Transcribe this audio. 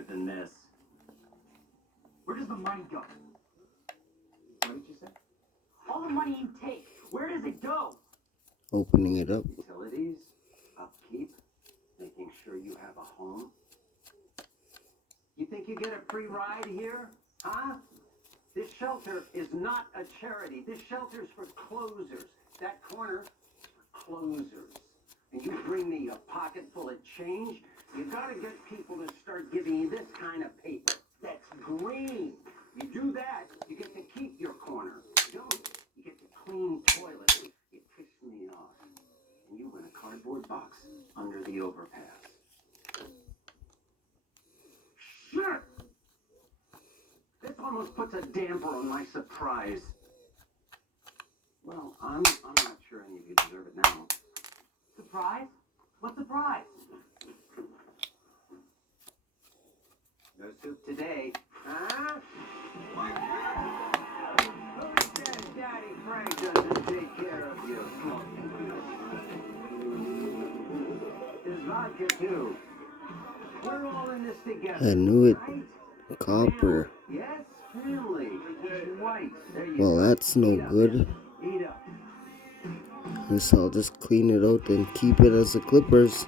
better than this. Where does the money go? What did you say? All the money you take, where does it go? Opening it up. Utilities, upkeep, making sure you have a home. You think you get a free ride here? Huh? This shelter is not a charity. This shelter's for closers. That corner is for closers. And you bring me a pocket full of change, you gotta get people to start giving you this kind of paper. That's green. You do that, you get to keep your corner. You don't, you get to clean toilets. You piss me off. And you win a cardboard box under the overpass. Shit! This almost puts a damper on my surprise. Well, I'm not sure any of you deserve it now. Surprise? What surprise? No soup today. Huh? Who says Daddy Frank doesn't take care of you? There's vodka too. We're all in this together. I knew it. Right? Copper. Yes, family. White. There you Well, go. that's no good. Eat up. Guess I'll just clean it out and keep it as the clippers.